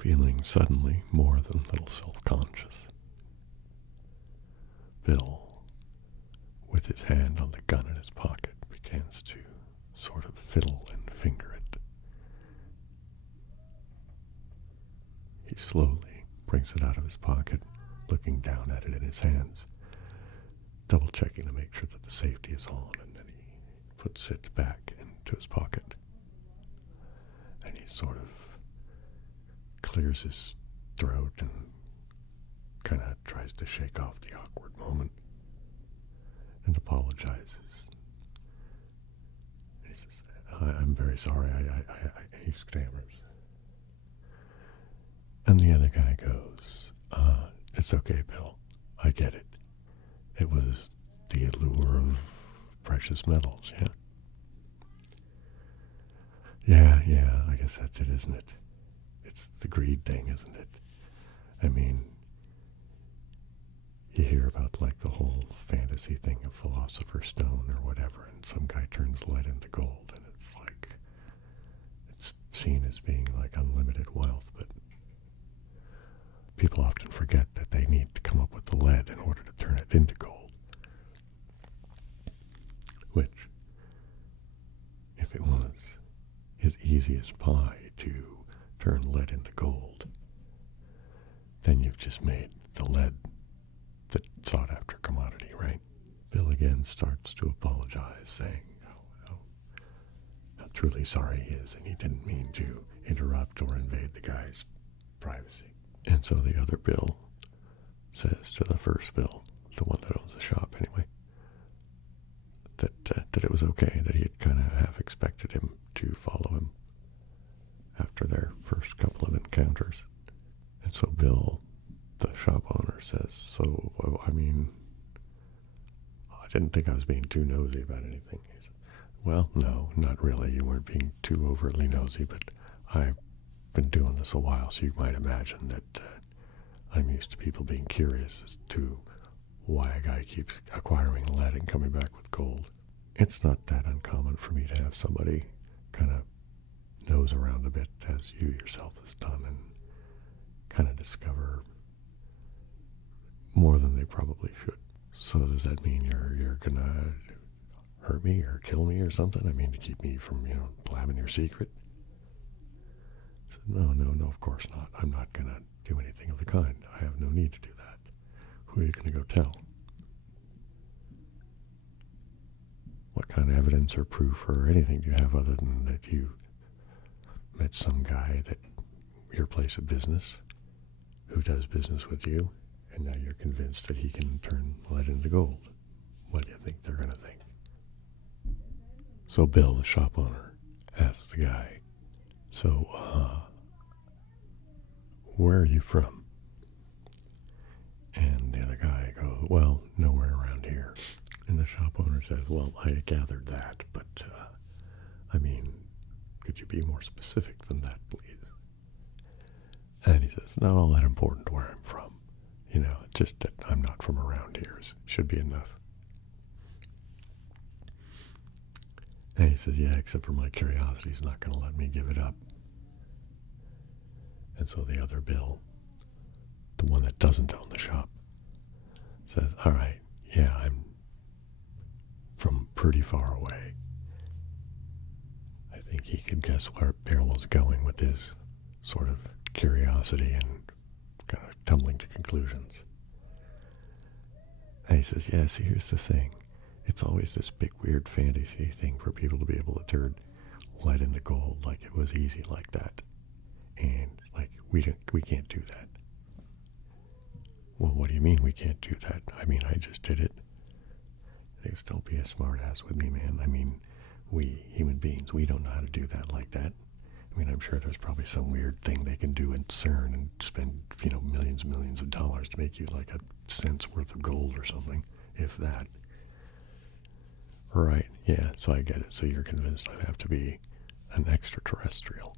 feeling suddenly more than a little self-conscious. Bill, with his hand on the gun in his pocket, begins to sort of fiddle and finger it. He slowly brings it out of his pocket, looking down at it in his hands, double-checking to make sure that the safety is on, and then he puts it back into his pocket. And he sort of clears his throat and kind of tries to shake off the awkward moment and apologizes. He says, I'm very sorry, he stammers. And the other guy goes, it's okay, Bill, I get it. It was the allure of precious metals, yeah? Yeah, I guess that's it, isn't it? It's the greed thing, isn't it? I mean, you hear about like the whole fantasy thing of Philosopher's Stone or whatever, and some guy turns lead into gold, and it's like, it's seen as being like unlimited wealth, but people often forget that they need to come up with the lead in order to turn it into gold. Which, if it was as easy as pie to turn lead into gold, then you've just made the lead the sought-after commodity, right? Bill again starts to apologize, saying how truly sorry he is, and he didn't mean to interrupt or invade the guy's privacy. And so the other Bill says to the first Bill, the one that owns the shop anyway, that it was okay, that he had kind of half expected him to follow him after their first couple of encounters. And so Bill, the shop owner, says, so, I mean, I didn't think I was being too nosy about anything. He said, well, no, not really. You weren't being too overtly nosy, but I've been doing this a while, so you might imagine that I'm used to people being curious as to why a guy keeps acquiring lead and coming back with gold. It's not that uncommon for me to have somebody kind of nose around a bit, as you yourself has done, and kind of discover more than they probably should. So does that mean you're gonna hurt me or kill me or something? I mean, to keep me from, blabbing your secret? I said, no, of course not. I'm not gonna do anything of the kind. I have no need to do that. Who are you gonna go tell? What kind of evidence or proof or anything do you have other than that you met some guy at your place of business who does business with you, and now you're convinced that he can turn lead into gold? What do you think they're going to think? So Bill, the shop owner, asks the guy, so, where are you from? And the other guy goes, well, nowhere around here. And the shop owner says, well, I gathered that, but, I mean, could you be more specific than that, please? And he says, not all that important where I'm from. Just that I'm not from around here should be enough. And he says, yeah, except for my curiosity, he's not going to let me give it up. And so the other Bill, the one that doesn't own the shop, says, all right, yeah, I'm from pretty far away. I think he could guess where Bill was going with his sort of curiosity and kind of tumbling to conclusions. And he says, yeah, see, here's the thing. It's always this big weird fantasy thing for people to be able to turn lead into gold like it was easy like that. And like, we can't do that. Well, what do you mean we can't do that? I mean, I just did it. They still be a smart ass with me, man. I mean, we human beings, we don't know how to do that like that. I mean, I'm sure there's probably some weird thing they can do in CERN and spend, millions and millions of dollars to make you like a cent's worth of gold or something, if that. Right, yeah, so I get it. So you're convinced I'd have to be an extraterrestrial.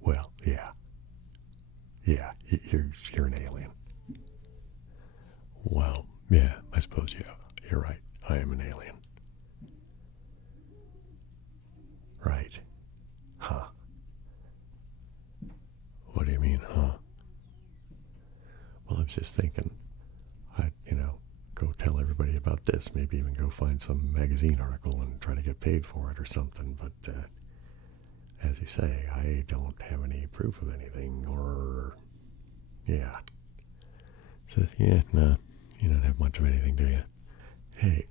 Well, yeah, you're an alien. Well, yeah, I suppose, yeah, you're right. I am an alien. Right. Huh. huh? Well, I was just thinking, I'd, go tell everybody about this. Maybe even go find some magazine article and try to get paid for it or something. But as you say, I don't have any proof of anything, or, yeah. Says, yeah, no, you don't have much of anything, do you? Hey,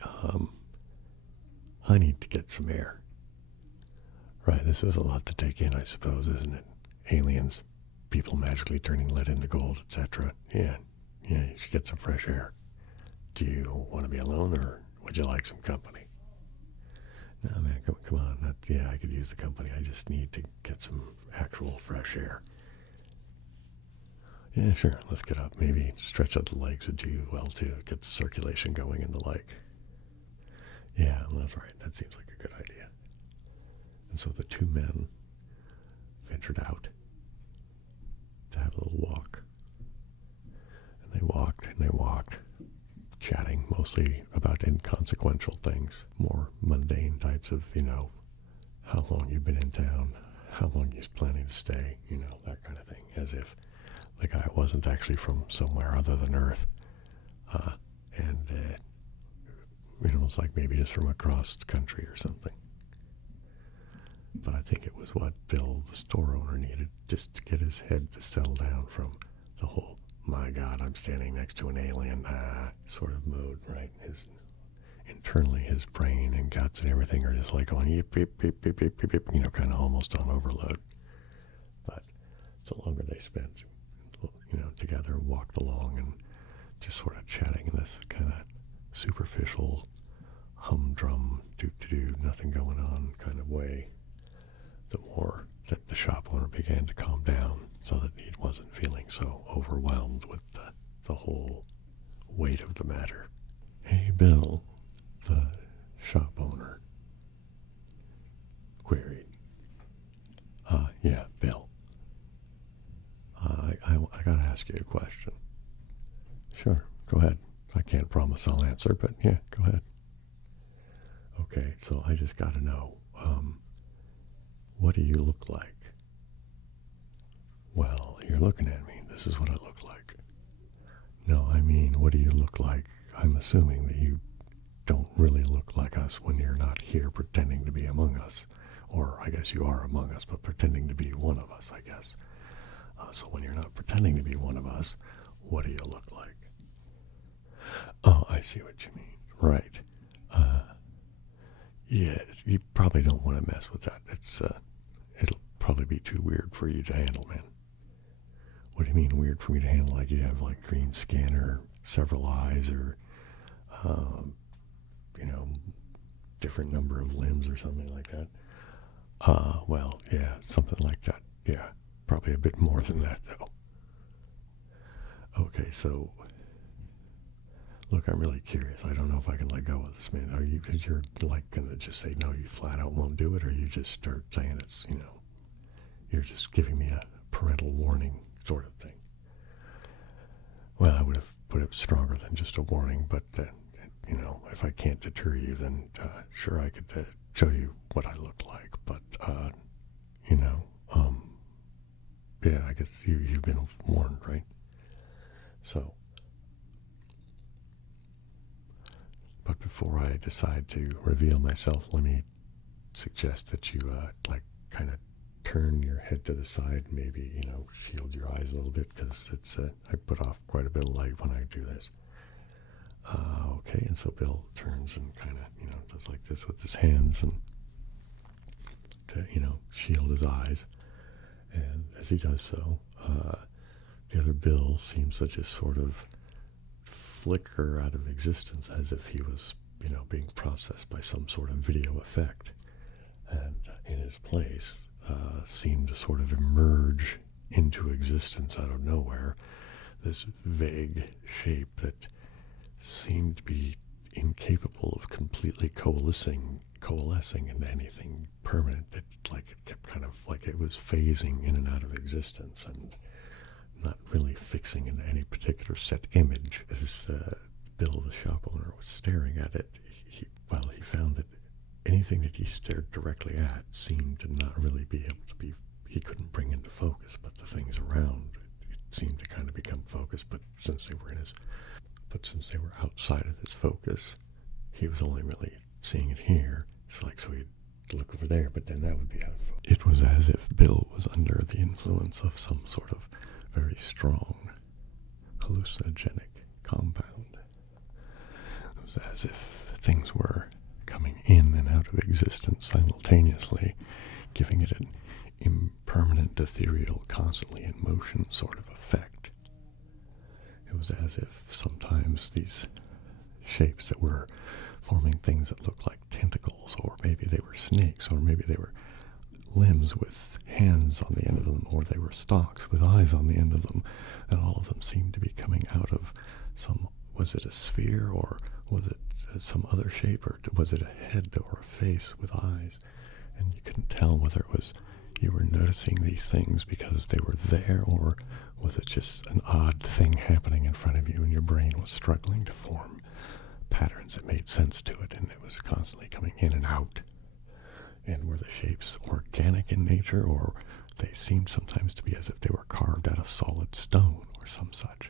I need to get some air. Right, this is a lot to take in, I suppose, isn't it? Aliens, people magically turning lead into gold, etc. Yeah, you should get some fresh air. Do you want to be alone, or would you like some company? No, man, come on. Yeah, I could use the company. I just need to get some actual fresh air. Yeah, sure, let's get up. Maybe stretch out the legs would do well, too. Get the circulation going and the like. Yeah, that's right. That seems like a good idea. And so the two men ventured out to have a little walk. And they walked, chatting mostly about inconsequential things, more mundane types of, how long you've been in town, how long you're planning to stay, that kind of thing, as if the guy wasn't actually from somewhere other than Earth. It was like maybe just from across the country or something. But I think it was what Bill, the store owner, needed just to get his head to settle down from the whole, my God, I'm standing next to an alien, sort of mode, right? Internally, his brain and guts and everything are just like going, yip, beep, beep, beep, beep, beep, beep, kind of almost on overload. But the longer they spent, together, walked along and just sort of chatting in this kind of superficial, humdrum, do nothing going on kind of way, the more that the shop owner began to calm down so that he wasn't feeling so overwhelmed with the whole weight of the matter. Hey, Bill, the shop owner queried. Yeah, Bill. I gotta ask you a question. Sure, go ahead. I can't promise I'll answer, but yeah, go ahead. Okay, so I just gotta know, what do you look like? Well, you're looking at me. This is what I look like. No, I mean, what do you look like? I'm assuming that you don't really look like us when you're not here pretending to be among us. Or I guess you are among us, but pretending to be one of us, I guess. So when you're not pretending to be one of us, what do you look like? Oh, I see what you mean. Right. Yeah, you probably don't want to mess with that. It'll probably be too weird for you to handle, man. What do you mean weird for me to handle? Like you have like green skin or several eyes or, different number of limbs or something like that? Well, yeah, something like that. Yeah, probably a bit more than that, though. Okay, so, look, I'm really curious. I don't know if I can let go of this, man. Are you, because you're like going to just say, no, you flat out won't do it, or you just start saying it's, you're just giving me a parental warning sort of thing? Well, I would have put it stronger than just a warning, but, if I can't deter you, then sure, I could show you what I look like, but, yeah, I guess you've been warned, right? So, but before I decide to reveal myself, let me suggest that you, kind of turn your head to the side, maybe, shield your eyes a little bit, because I put off quite a bit of light when I do this. Okay, and so Bill turns and kind of, does like this with his hands and to, shield his eyes. And as he does so, the other Bill seems to just sort of flicker out of existence as if he was, being processed by some sort of video effect. And in his place seemed to sort of emerge into existence out of nowhere, this vague shape that seemed to be incapable of completely coalescing into anything permanent. It kept kind of like it was phasing in and out of existence and not really fixing into any particular set image. As Bill, the shop owner, was staring at it, he found that anything that he stared directly at seemed to not really be able to be, he couldn't bring into focus, but the things around seemed to kind of become focused, but since they were outside of his focus, he was only really seeing it here. It's like, so he'd look over there, but then that would be out of focus. It was as if Bill was under the influence of some sort of very strong hallucinogenic compound. It was as if things were coming in and out of existence simultaneously, giving it an impermanent, ethereal, constantly in motion sort of effect. It was as if sometimes these shapes that were forming things that looked like tentacles, or maybe they were snakes, or maybe they were limbs with hands on the end of them, or they were stalks with eyes on the end of them, and all of them seemed to be coming out of some, was it a sphere, or was it some other shape, or was it a head or a face with eyes? And you couldn't tell whether it was you were noticing these things because they were there, or was it just an odd thing happening in front of you and your brain was struggling to form patterns that made sense to it, and it was constantly coming in and out. And were the shapes organic in nature, or they seemed sometimes to be as if they were carved out of solid stone or some such.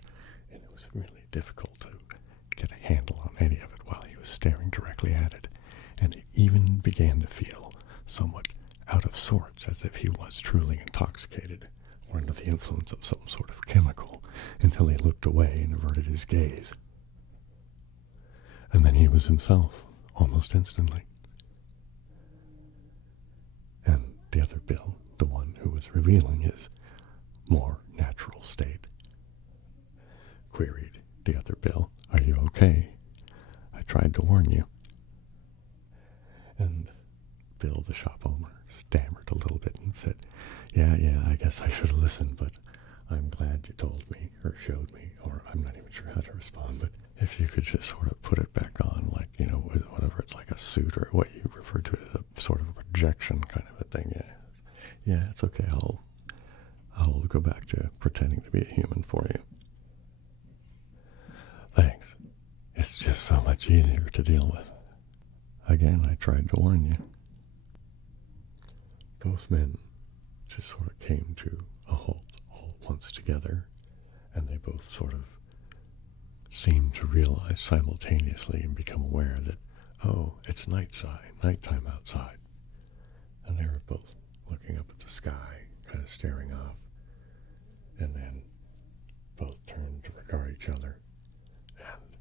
And it was really difficult to get a handle on any of it while he was staring directly at it. And he even began to feel somewhat out of sorts, as if he was truly intoxicated or under the influence of some sort of chemical, until he looked away and averted his gaze. And then he was himself, almost instantly. And the other Bill, the one who was revealing his more natural state, queried the other Bill, "Are you okay? I tried to warn you." And Bill, the shop owner, stammered a little bit and said, yeah, I guess I should have listened, but I'm glad you told me, or showed me, or I'm not even sure how to respond, but if you could just sort of put it back on, like, whatever, it's like a suit, or what you refer to as a sort of a projection kind of a thing. Yeah, it's okay, I'll go back to pretending to be a human for you. Thanks. It's just so much easier to deal with. Again, I tried to warn you. Both men just sort of came to a halt all at once together, and they both sort of seemed to realize simultaneously and become aware that, oh, it's nighttime outside. And they were both looking up at the sky, kind of staring off, and then both turned to regard each other. And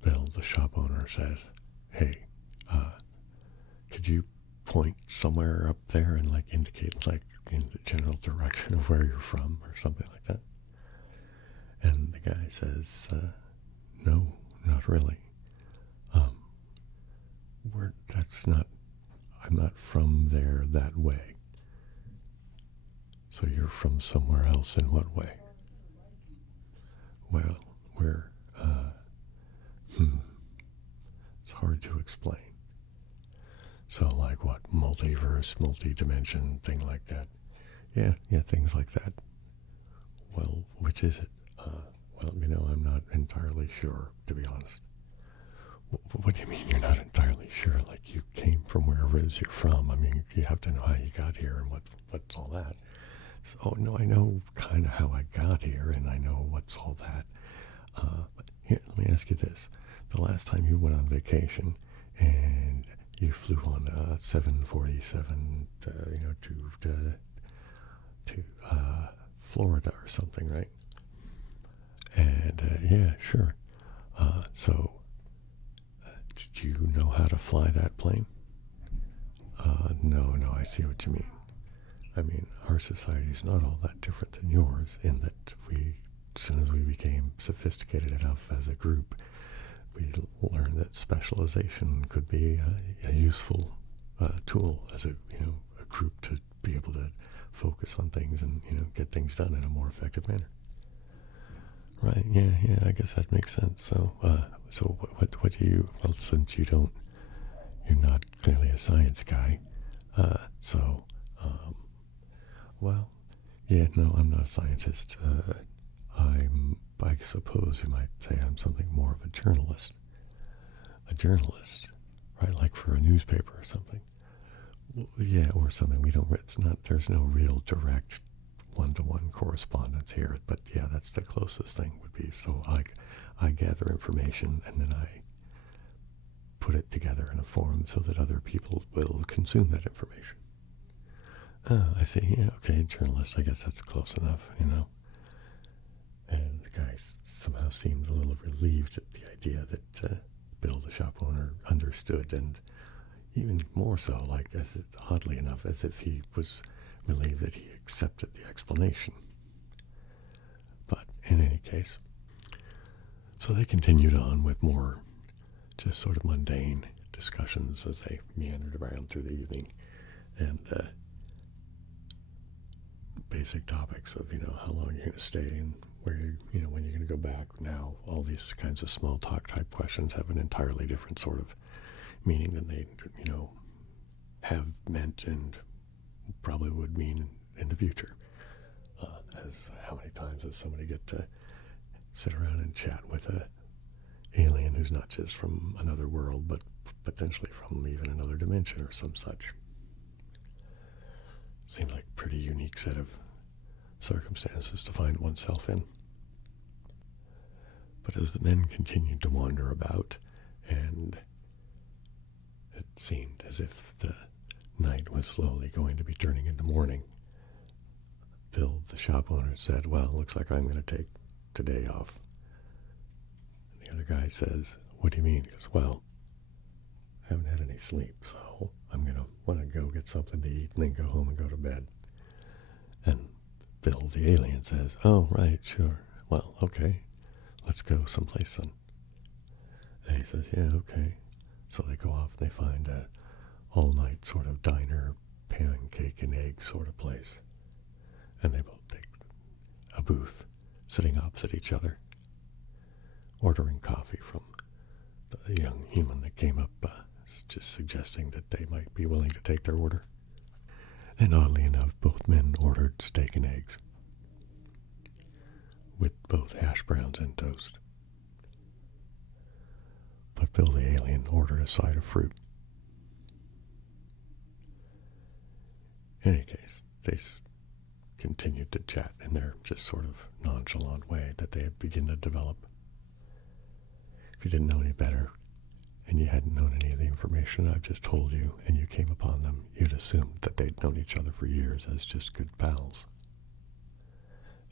Bill, the shop owner, says, "Hey, could you point somewhere up there and indicate in the general direction of where you're from," or something like that? And the guy says, "No, not really. I'm not from there that way." "So you're from somewhere else in what way?" "Well, we're, it's hard to explain. So like what, multiverse, multi-dimension, thing like that?" Yeah, things like that." "Well, which is it?" Well, I'm not entirely sure, to be honest." What do you mean you're not entirely sure? Like, you came from wherever it is you're from. I mean, you have to know how you got here and what's all that. So, "Oh, no, I know kind of how I got here, and I know what's all that. But here, let me ask you this. The last time you went on vacation, and you flew on a 747, to Florida or something, right?" And, yeah, sure. So, did you know how to fly that plane?" No, I see what you mean. I mean, our society is not all that different than yours, in that as soon as we became sophisticated enough as a group, we learned that specialization could be a useful tool as a group to be able to focus on things and get things done in a more effective manner. Right? Yeah. I guess that makes sense. So, what do you? Well, since you're not clearly a science guy. Well, yeah. No, I'm not a scientist. I suppose you might say I'm something more of a journalist. A journalist, right? Like for a newspaper or something. Yeah, or something. It's not. There's no real direct one-to-one correspondence here, but yeah, that's the closest thing would be. So I gather information and then I put it together in a form so that other people will consume that information. I see, yeah, okay, journalist, I guess that's close enough, And the guy somehow seemed a little relieved at the idea that Bill, the shop owner, understood, and even more so, like, oddly enough, as if he was relieved that he accepted the explanation. But in any case, so they continued on with more just sort of mundane discussions as they meandered around through the evening, and basic topics of, how long you're going to stay and where when you're going to go back. Now, all these kinds of small talk type questions have an entirely different sort of meaning than they, have meant and probably would mean in the future. As how many times does somebody get to sit around and chat with a alien who's not just from another world, but potentially from even another dimension or some such? Seems like a pretty unique set of circumstances to find oneself in. But as the men continued to wander about, and it seemed as if the night was slowly going to be turning into morning, Bill, the shop owner, said, well, looks like I'm going to take today off. And the other guy says, what do you mean? He goes, well, I haven't had any sleep, so I'm going to want to go get something to eat and then go home and go to bed. And Bill, the alien, says, oh, right, sure. Well, okay, let's go someplace then. And he says, yeah, okay. So they go off and they find a all-night sort of diner, pancake and egg sort of place. And they both take a booth sitting opposite each other, ordering coffee from the young human that came up, just suggesting that they might be willing to take their order. And oddly enough, both men ordered steak and eggs, with both hash browns and toast. But Bill the alien ordered a side of fruit. In any case, they continued to chat in their just sort of nonchalant way that they had begun to develop. If you didn't know any better, and you hadn't known any of the information I've just told you, and you came upon them, you'd assume that they'd known each other for years as just good pals,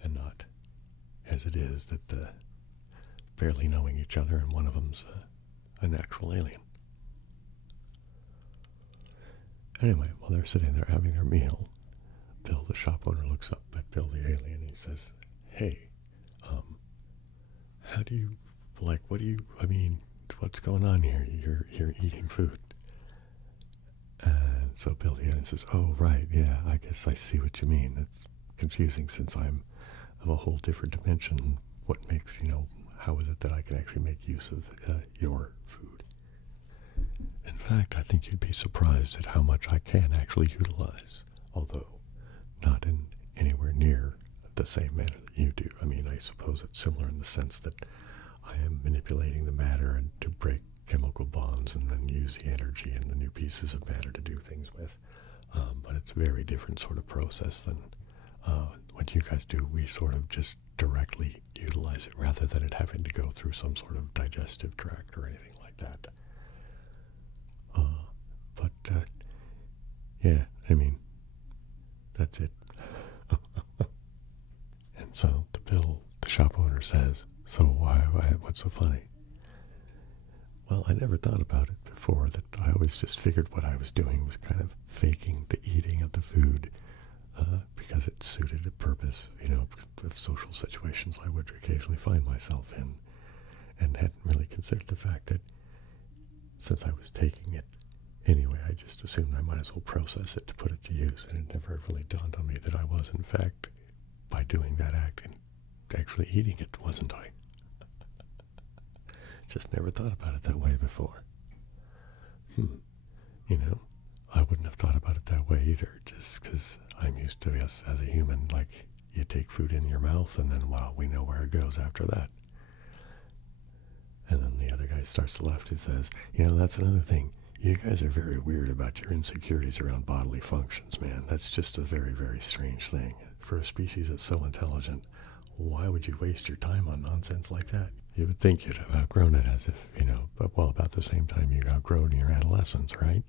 and not as it is that barely knowing each other, and one of them's an actual alien. Anyway, while they're sitting there having their meal, Bill, the shop owner, looks up at Bill the alien and he says, hey, how do you, what's going on here? You're eating food. And so Bill the alien says, oh, right, yeah, I guess I see what you mean. It's confusing since I'm of a whole different dimension. What makes, how is it that I can actually make use of your food? In fact, I think you'd be surprised at how much I can actually utilize, although not in anywhere near the same manner that you do. I mean, I suppose it's similar in the sense that I am manipulating the matter and to break chemical bonds and then use the energy and the new pieces of matter to do things with. But it's a very different sort of process than what you guys do. We sort of just directly utilize it rather than it having to go through some sort of digestive tract or anything like that. Yeah, I mean, that's it. And so the shop owner says, so what's so funny? Well, I never thought about it before. That I always just figured what I was doing was kind of faking the eating of the food because it suited a purpose, of social situations I would occasionally find myself in, and hadn't really considered the fact that since I was taking it anyway, I just assumed I might as well process it to put it to use, and it never really dawned on me that I was, in fact, by doing that act, and actually eating it, wasn't I? Just never thought about it that way before. I wouldn't have thought about it that way either, just because I'm used to, yes, as a human, like, you take food in your mouth, and then, well, we know where it goes after that. And then the other guy starts to laugh. He says, that's another thing. You guys are very weird about your insecurities around bodily functions, man. That's just a very, very strange thing. for a species that's so intelligent, why would you waste your time on nonsense like that? You would think you'd have outgrown it as if, well, about the same time you outgrown your adolescence, right?